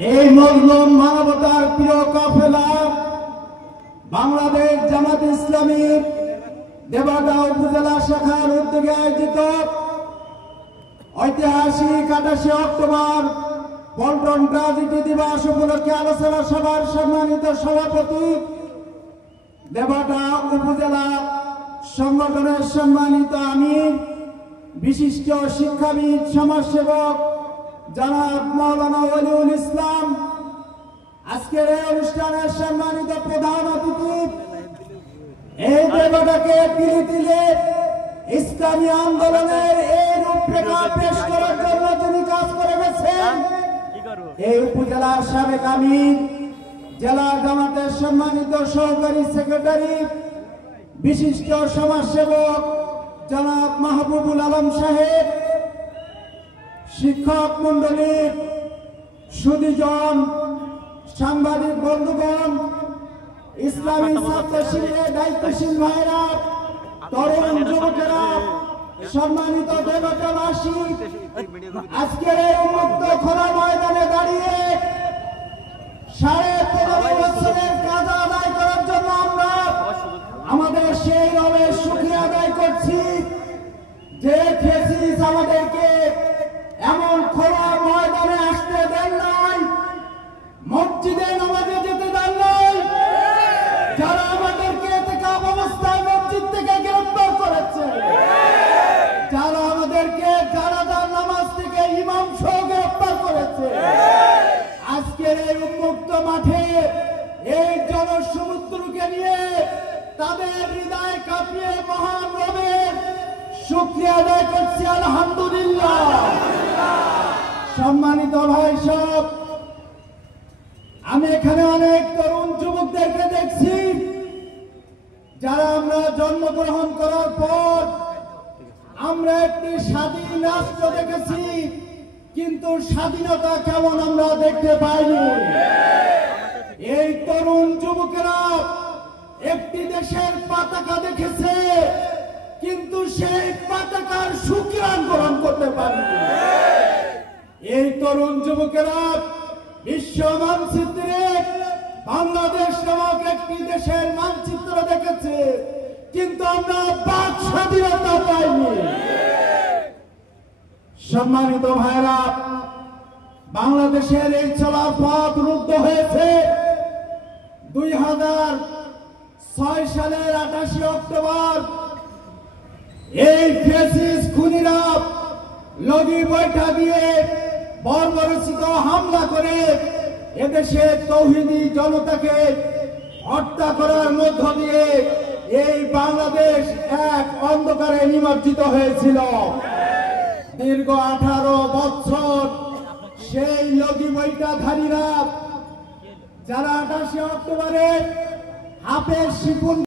এই মজলুম মানবতার প্রিয় কাফেলা বাংলাদেশ জামাত ইসলামী দেবাটা উপজেলা শাখার উদ্যোগে আয়োজিত ঐতিহাসিক 28 অক্টোবর পল্টন ট্রাজেডি দিবস উপলক্ষে আলোচনা সভার সম্মানিত সভাপতি দেবাটা উপজেলা সংগঠনের সম্মানিত আমির বিশিষ্ট শিক্ষাবিদ সমাজসেবক জনাব মাওলানা ওয়ালিউল ইসলাম, আজকের এই অনুষ্ঠানের সম্মানিত প্রধান অতিথি, এই দেবতাকে তিলে তিলে ইসলামী আন্দোলনের এই রূপরেখা পেশ করার জন্য যিনি কাজ করে গেছেন, এই উপজেলার সাবেক আমির, জেলা জামাতের সম্মানিত সহকারী সেক্রেটারি, বিশিষ্ট সমাজসেবক জনাব মাহবুবুল আলম সাহেব, শিক্ষক মন্ডলী, সুধীজন, সাংবাদিক বন্ধুগণ, ইসলামী ছাত্র শিবিরের দায়িত্বশীল ভাইরা, তরুণ যুবকেরা, সম্মানিত দেবতাবাসী, আজকের এই উন্মুক্ত খোলা ময়দানে দাঁড়িয়ে 15.5 বছরের কাজ আদায় করার জন্য আমরা আমাদের সেই রবের শুকরিয়া আদায় করছি যে ফেসিস আমাদেরকে এমন খোলা ময়দানে আসতে দেন নাই, মসজিদে নামাজে যেতে দেন নাই, যারা আমাদেরকে এতেকাফ অবস্থায় মসজিদ থেকে গ্রেফতার করেছে, যারা আমাদেরকে জানাজার নামাজ থেকে ইমাম সহ গ্রেফতার করেছে, আজকের এই উন্মুক্ত মাঠে এই জনসমুদ্রকে নিয়ে তাদের হৃদয় কাঁপিয়ে মহান রবের শুকরিয়া আদায় করছি আলহামদুলিল্লাহ। সম্মানিত ভাই সব, আমি এখানে অনেক তরুণ যুবকদেরকে দেখছি যারা আমরা জন্মগ্রহণ করার পর আমরা একটি স্বাধীন রাষ্ট্র দেখেছি, কিন্তু স্বাধীনতা কেমন আমরা দেখতে পাইনি। এই তরুণ যুবকেরা একটি দেশের পতাকা দেখেছে, কিন্তু সেই পতাকার সুঘ্রাণ গ্রহণ করতে পারেনি। এই তরুণ যুবকেরা বিশ্ব মানচিত্রে বাংলাদেশ নামক একটি দেশের মানচিত্র দেখেছে, কিন্তু আমরা বাক স্বাধীনতা পাইনি। সম্মানিত ভাইরা, বাংলাদেশের এই চলার পথ রুদ্ধ হয়েছে 2006 সালের 28 অক্টোবর এই ফ্যাসিস্ট খুনিরা লগি বৈঠা দিয়ে বর্বরচিত হামলা করে এদেশের তৌহিদি জনতাকে হত্যা করার মধ্য দিয়ে এই বাংলাদেশ এক অন্ধকারে নিমজ্জিত হয়েছিল। দীর্ঘ 18 বছর সেই লগি বৈঠাধারীরা যারা 28 অক্টোবরে হাফেজ শিপুন